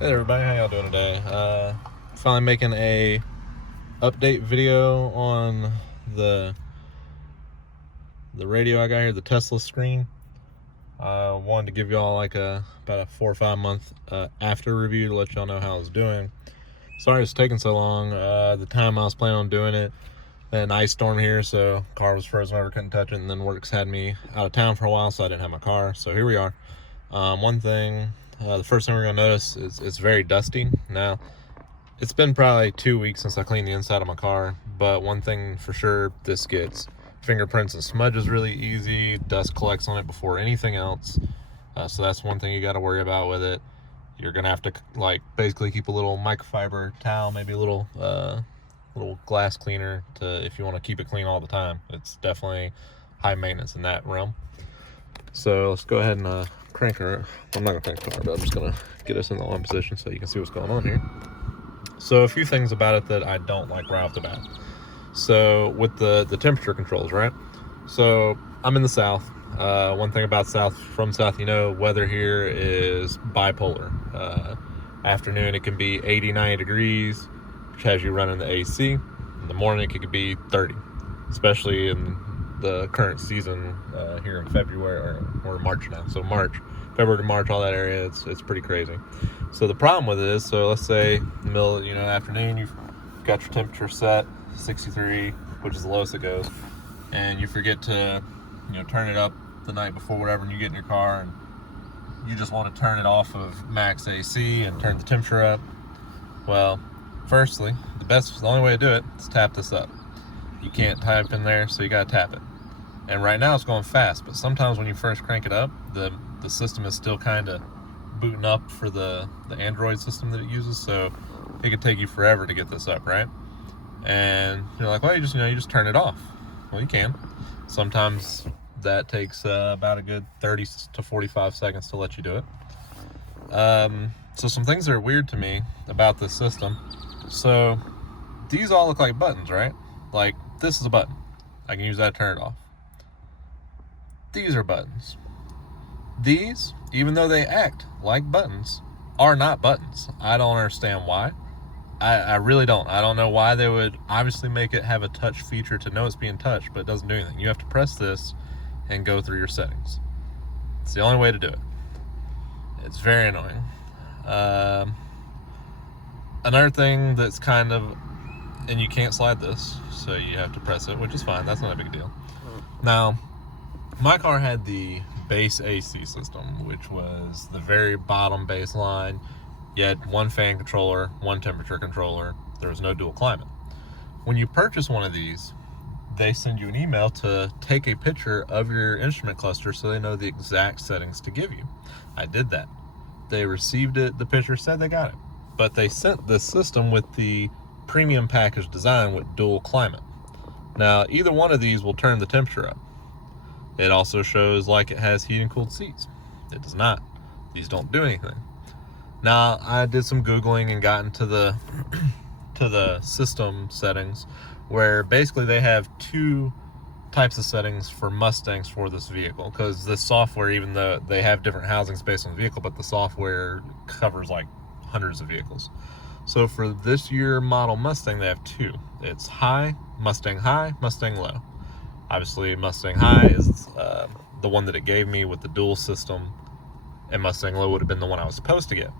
Hey everybody, how y'all doing today? Finally making a update video on the radio I got here, the Tesla screen. I wanted to give y'all like about a 4 or 5 month after review to let y'all know how it's doing. Sorry it's taking so long. The time I was planning on doing it, an ice storm here, so car was frozen over, couldn't touch it, and then work's had me out of town for a while, so I didn't have my car. So here we are. One thing, the first thing we're gonna notice is it's very dusty. Now, it's been probably 2 weeks since I cleaned the inside of my car, but one thing for sure, this gets fingerprints and smudges really easy. Dust collects on it before anything else. So that's one thing you got to worry about with it. You're gonna have to like basically keep a little microfiber towel, maybe a little glass cleaner to, if you want to keep it clean all the time. It's definitely high maintenance in that realm. So let's go ahead and crank her. I'm not gonna crank the car, but I'm just gonna get us in the on position so you can see what's going on here. So a few things about it that I don't like right off the bat. So with the temperature controls, right? So I'm in the South. One thing about from South, weather here is bipolar. Afternoon, it can be 80, 90 degrees, which has you running the AC. In the morning, it could be 30, especially in the current season here in February or March now. So February to March, all that area, it's pretty crazy. So the problem with it is, so let's say in the middle of, afternoon, you've got your temperature set 63, which is the lowest it goes, and you forget to turn it up the night before, whatever, and you get in your car and you just want to turn it off of max AC and turn the temperature up. Well, firstly, the only way to do it is tap this up. You can't type in there, so you gotta tap it. And right now it's going fast, but sometimes when you first crank it up, the system is still kind of booting up for the Android system that it uses, so it could take you forever to get this up, right? And you're like, well, you just turn it off. Well, you can. Sometimes that takes about a good 30 to 45 seconds to let you do it. So some things that are weird to me about this system. So these all look like buttons, right? Like this is a button. I can use that to turn it off. These are buttons. These, even though they act like buttons, are not buttons. I don't understand why. I really don't. I don't know why they would obviously make it have a touch feature to know it's being touched, but it doesn't do anything. You have to press this and go through your settings. It's the only way to do it. It's very annoying. Another thing that's kind of, and you can't slide this, so you have to press it, which is fine. That's not a big deal. Now, my car had the base AC system, which was the very bottom baseline. You had one fan controller, one temperature controller. There was no dual climate. When you purchase one of these, they send you an email to take a picture of your instrument cluster so they know the exact settings to give you. I did that. They received it, the picture said they got it. But they sent this system with the premium package design with dual climate. Now, either one of these will turn the temperature up. It also shows like it has heated and cooled seats. It does not. These don't do anything. Now, I did some Googling and got into the to the system settings, where basically they have two types of settings for Mustangs for this vehicle, because the software, even though they have different housings based on the vehicle, but the software covers like hundreds of vehicles. So for this year model Mustang, they have two. It's Mustang High, Mustang Low. Obviously, Mustang High is the one that it gave me with the dual system, and Mustang Low would have been the one I was supposed to get.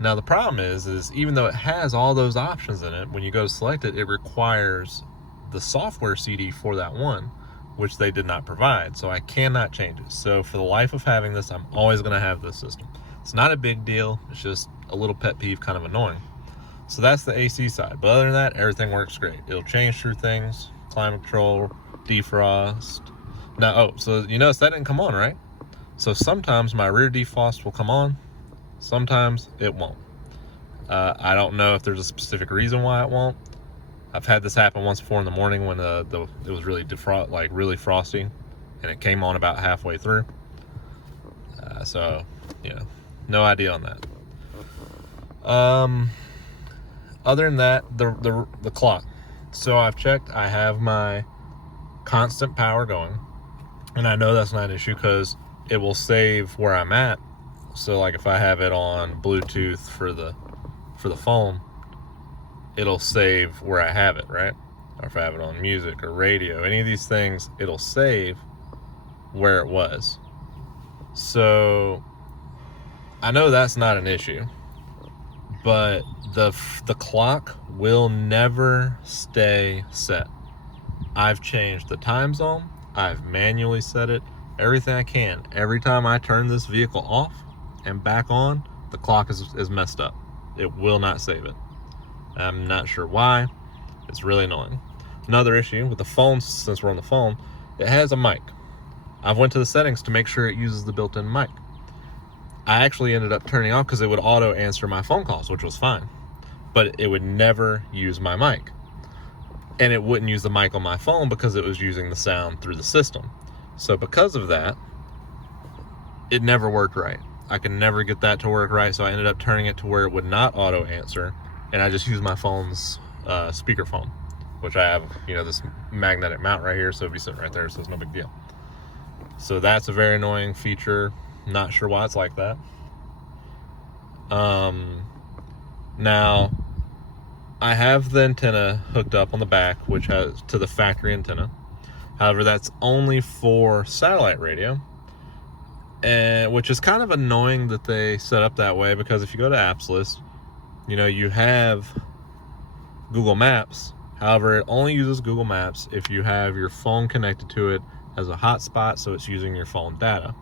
Now the problem is even though it has all those options in it, when you go to select it, it requires the software CD for that one, which they did not provide, so I cannot change it. So for the life of having this, I'm always going to have this system. It's not a big deal, it's just a little pet peeve, kind of annoying. So that's the AC side, but other than that, everything works great. It'll change through things, climate control, defrost. Now, so you notice that didn't come on, right? So sometimes my rear defrost will come on, sometimes it won't. I don't know if there's a specific reason why it won't. I've had this happen once before in the morning when it was really really frosty, and it came on about halfway through. So yeah, no idea on that. Other than that, the clock. So I've checked. I have my constant power going, and I know that's not an issue because it will save where I'm at So like if I have it on Bluetooth for the phone, it'll save where I have it, right? Or if I have it on music or radio, any of these things, it'll save where it was. So I know that's not an issue, but the clock will never stay set. I've changed the time zone, I've manually set it, everything I can. Every time I turn this vehicle off and back on, the clock is messed up. It will not save it. I'm not sure why. It's really annoying. Another issue with the phone, since we're on the phone, it has a mic. I've went to the settings to make sure it uses the built-in mic. I actually ended up turning off because it would auto answer my phone calls, which was fine, but it would never use my mic. And it wouldn't use the mic on my phone because it was using the sound through the system. So because of that, it never worked right. I could never get that to work right, so I ended up turning it to where it would not auto answer, and I just used my phone's speakerphone, which I have, this magnetic mount right here, so it'd be sitting right there, so it's no big deal. So that's a very annoying feature. Not sure why it's like that. Now, I have the antenna hooked up on the back, which has to the factory antenna. However, that's only for satellite radio, and which is kind of annoying that they set up that way, because if you go to apps list, you have Google Maps. However, it only uses Google Maps if you have your phone connected to it as a hotspot, so it's using your phone data.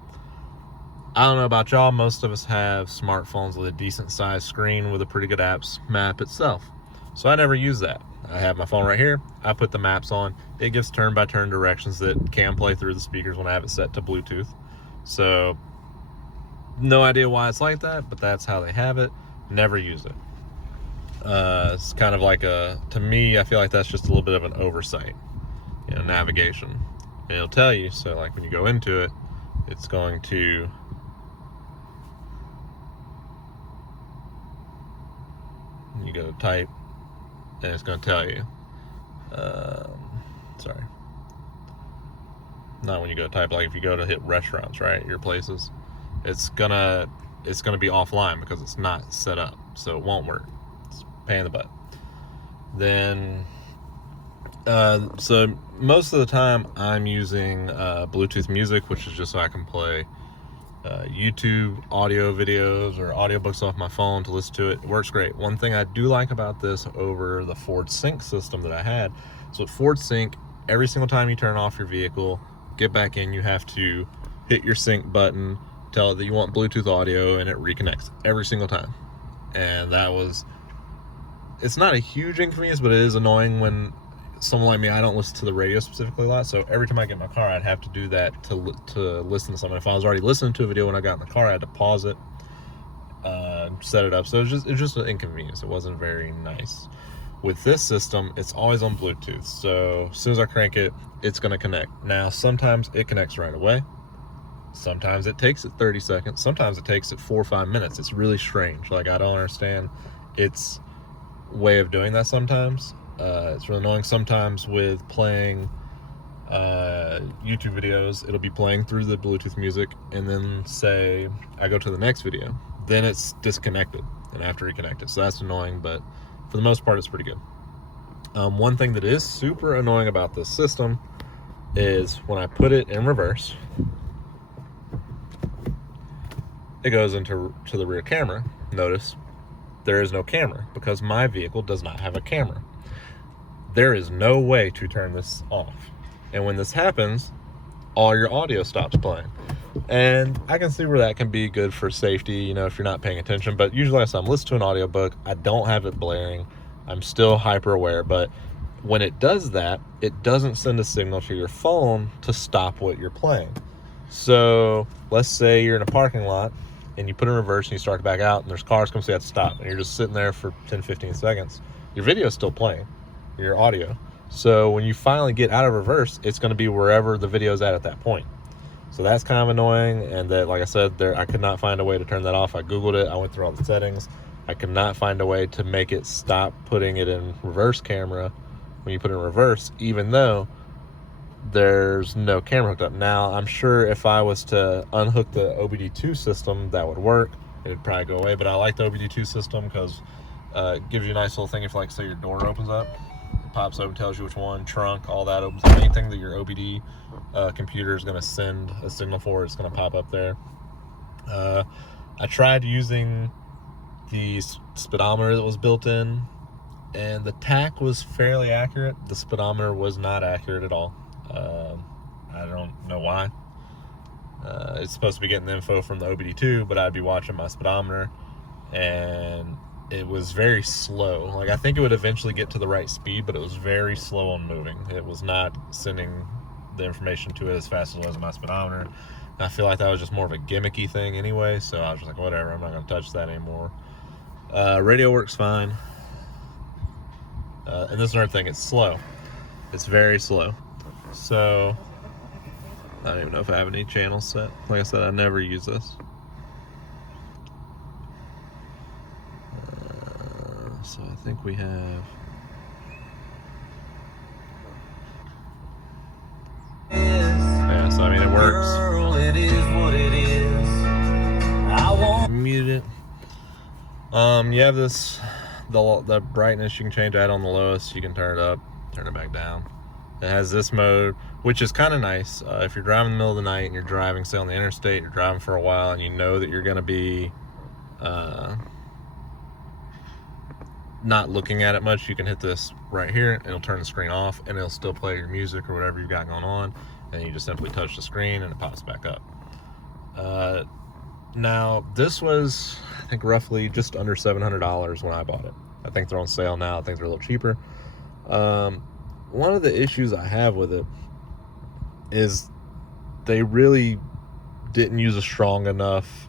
I don't know about y'all, most of us have smartphones with a decent sized screen with a pretty good apps map itself. So I never use that. I have my phone right here, I put the maps on, it gives turn-by-turn directions that can play through the speakers when I have it set to Bluetooth. So, no idea why it's like that, but that's how they have it. Never use it. It's kind of like to me, I feel like that's just a little bit of an oversight, navigation. And it'll tell you, so like when you go into it, it's going to you go to type, and it's going to tell you, sorry, not when you go to type, like if you go to hit restaurants, right, your places, it's gonna be offline because it's not set up, so it won't work. It's a pain in the butt. Then so most of the time I'm using Bluetooth music, which is just so I can play YouTube audio videos or audiobooks off my phone to listen to it. It works great. One thing I do like about this over the Ford Sync system that I had, so at Ford Sync, every single time you turn off your vehicle, get back in, you have to hit your sync button, tell it that you want Bluetooth audio, and it reconnects every single time. And it's not a huge inconvenience, but it is annoying when someone like me, I don't listen to the radio specifically a lot, so every time I get in my car, I'd have to do that to listen to something. If I was already listening to a video when I got in the car, I had to pause it, set it up. So it's just an inconvenience. It wasn't very nice. With this system, it's always on Bluetooth, so as soon as I crank it, it's going to connect. Now, sometimes it connects right away. Sometimes it takes it 30 seconds. Sometimes it takes it 4 or 5 minutes. It's really strange. Like, I don't understand its way of doing that sometimes. It's really annoying. Sometimes with playing YouTube videos, it'll be playing through the Bluetooth music, and then say I go to the next video, then it's disconnected and I have to reconnect it. So that's annoying, but for the most part, it's pretty good. One thing that is super annoying about this system is when I put it in reverse, it goes to the rear camera. Notice there is no camera because my vehicle does not have a camera. There is no way to turn this off. And when this happens, all your audio stops playing. And I can see where that can be good for safety, if you're not paying attention. But usually if I'm listening to an audiobook, I don't have it blaring. I'm still hyper aware. But when it does that, it doesn't send a signal to your phone to stop what you're playing. So let's say you're in a parking lot and you put it in reverse and you start to back out and there's cars come, so you have to stop. And you're just sitting there for 10, 15 seconds. Your video is still playing, your audio. So when you finally get out of reverse, it's going to be wherever the video is at that point. So that's kind of annoying. And that, like I said, I could not find a way to turn that off. I Googled it. I went through all the settings. I could not find a way to make it stop putting it in reverse camera when you put it in reverse, even though there's no camera hooked up. Now, I'm sure if I was to unhook the OBD2 system, that would work. It'd probably go away, but I like the OBD2 system because it gives you a nice little thing if, like, say your door opens up. It pops open, tells you which one, trunk, all that opens up. Anything that your OBD computer is going to send a signal for, it's going to pop up there. I tried using the speedometer that was built in, and the tach was fairly accurate. The speedometer was not accurate at all. I don't know why. It's supposed to be getting the info from the OBD2, but I'd be watching my speedometer, and it was very slow. Like, I think it would eventually get to the right speed, but it was very slow on moving. It was not sending the information to it as fast as it was on my speedometer. And I feel like that was just more of a gimmicky thing anyway, so I was just like, whatever, I'm not going to touch that anymore. Radio works fine. And this is another thing, it's slow. It's very slow. So, I don't even know if I have any channels set. Like I said, I never use this. So I think we have... Yeah, so I mean, it works. It is what it is. I won't mute it. You have this, the brightness you can change that on the lowest. You can turn it up, turn it back down. It has this mode, which is kind of nice. If you're driving in the middle of the night and you're driving, say on the interstate, you're driving for a while and you know that you're going to be not looking at it much, you can hit this right here. It'll turn the screen off and it'll still play your music or whatever you've got going on. And you just simply touch the screen and it pops back up. Now, this was, I think, roughly just under $700 when I bought it. I think they're on sale now. I think they're a little cheaper. One of the issues I have with it is they really didn't use a strong enough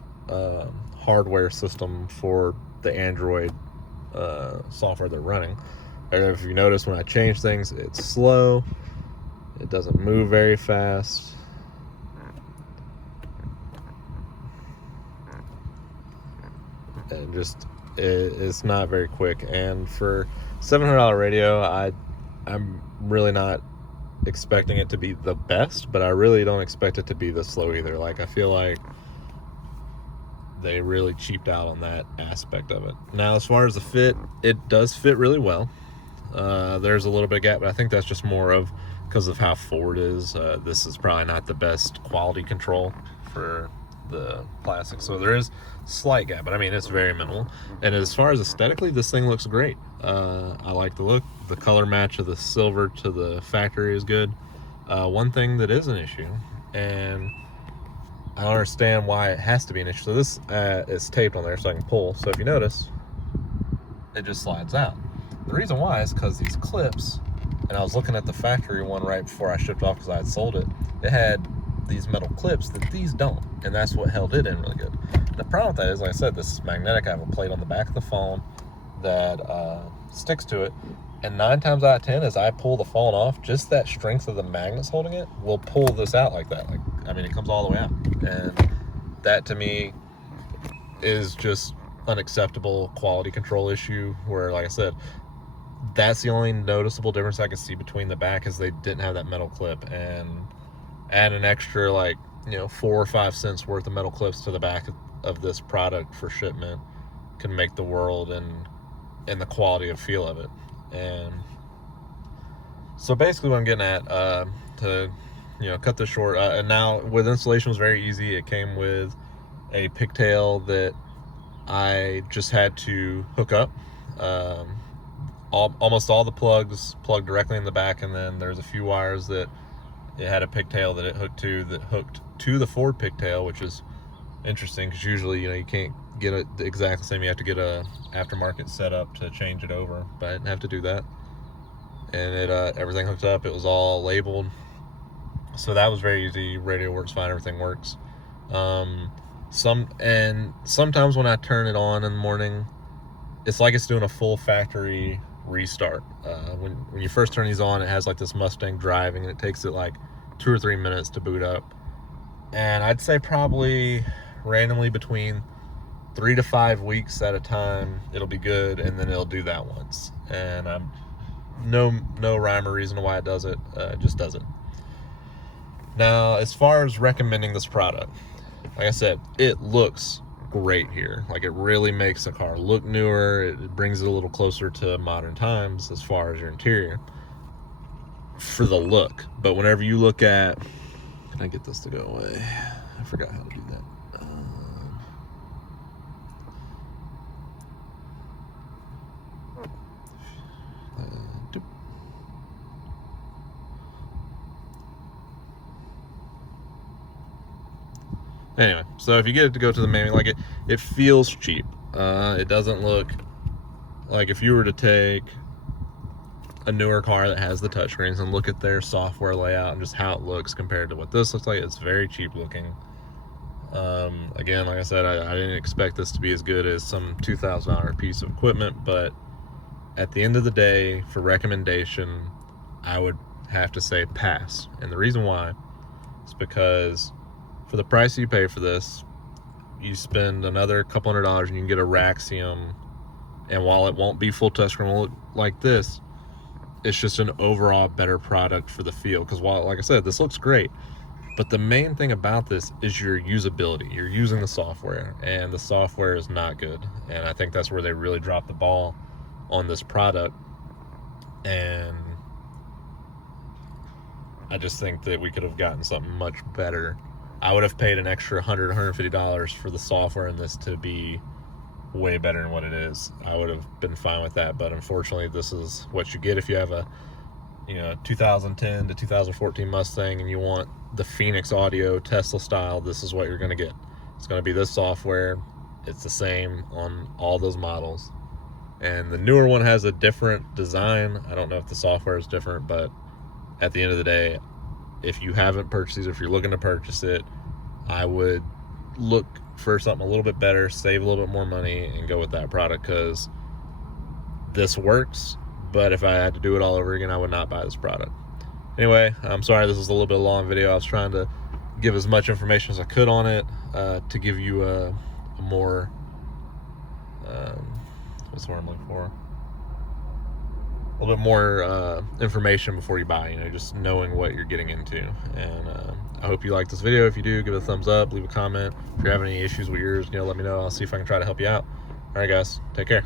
hardware system for the Android software they're running. And if you notice, when I change things, it's slow. It doesn't move very fast. And just, it's not very quick. And for $700 radio, I'm really not expecting it to be the best, but I really don't expect it to be this slow either. Like, I feel like they really cheaped out on that aspect of it. Now, as far as the fit, it does fit really well. There's a little bit of gap, but I think that's just more of because of how forward it is. This is probably not the best quality control for the plastic, so there is slight gap, but I mean, it's very minimal. And as far as aesthetically, this thing looks great. I like the look. The color match of the silver to the factory is good. One thing that is an issue, and I don't understand why it has to be an issue. So this is taped on there so I can pull. So if you notice, it just slides out. The reason why is because these clips, and I was looking at the factory one right before I shipped off because I had sold it, it had these metal clips that these don't, and that's what held it in really good. The problem with that is, like I said, this is magnetic. I have a plate on the back of the phone that sticks to it, and 9 times out of 10, as I pull the phone off, just that strength of the magnets holding it will pull this out like that. Like, I mean, it comes all the way out, and that to me is just unacceptable quality control issue. Where, like I said, that's the only noticeable difference I could see between the back is they didn't have that metal clip, and add an extra, like, 4 or 5 cents worth of metal clips to the back of this product for shipment can make the world and the quality of feel of it. And so basically what I'm getting at, to cut this short, and now with installation was very easy. It came with a pigtail that I just had to hook up. Almost all the plugs plugged directly in the back, and then there's a few wires that it had a pigtail that it hooked to the Ford pigtail, which is interesting because usually you can't get it exactly the same. You have to get a aftermarket setup to change it over, but I didn't have to do that. And it everything hooked up. It was all labeled, so that was very easy. Radio works fine. Everything works. Sometimes when I turn it on in the morning, it's like it's doing a full factory restart. When you first turn these on, it has like this Mustang driving, and it takes it like 2 or 3 minutes to boot up. And I'd say probably randomly between 3 to 5 weeks at a time it'll be good, and then it'll do that once. And I'm no rhyme or reason why it does it. It just does it. Now, as far as recommending this product, like I said, it looks great here. Like, it really makes the car look newer. It brings it a little closer to modern times as far as your interior for the look. But whenever you look at, can I get this to go away? I forgot how to do that. Anyway, so if you get it to go to the manual, like it feels cheap. It doesn't look like, if you were to take a newer car that has the touchscreens and look at their software layout and just how it looks compared to what this looks like, it's very cheap looking. Again, like I said, I didn't expect this to be as good as some $2,000 piece of equipment, but at the end of the day, for recommendation, I would have to say pass. And the reason why is because for the price you pay for this, you spend another couple $100s and you can get a Raxium, and while it won't be full touchscreen, won't look like this, it's just an overall better product for the feel. Because while, like I said, this looks great, but the main thing about this is your usability. You're using the software, and the software is not good. And I think that's where they really dropped the ball on this product. And I just think that we could have gotten something much better. I would have paid an extra $100, $150 for the software in this to be way better than what it is. I would have been fine with that, but unfortunately, this is what you get if you have a 2010 to 2014 Mustang and you want the Phoenix audio Tesla style. This is what you're going to get. It's going to be this software. It's the same on all those models, and the newer one has a different design. I don't know if the software is different, but at the end of the day, if you haven't purchased these, or if you're looking to purchase it, I would look for something a little bit better, save a little bit more money, and go with that product, because this works. But if I had to do it all over again, I would not buy this product. Anyway, I'm sorry this was a little bit long video. I was trying to give as much information as I could on it, to give you a more, what's the word I'm looking for? A little bit more information before you buy, just knowing what you're getting into. And I hope you like this video. If you do, give it a thumbs up, leave a comment. If you're having any issues with yours, let me know. I'll see if I can try to help you out. All right, guys, take care.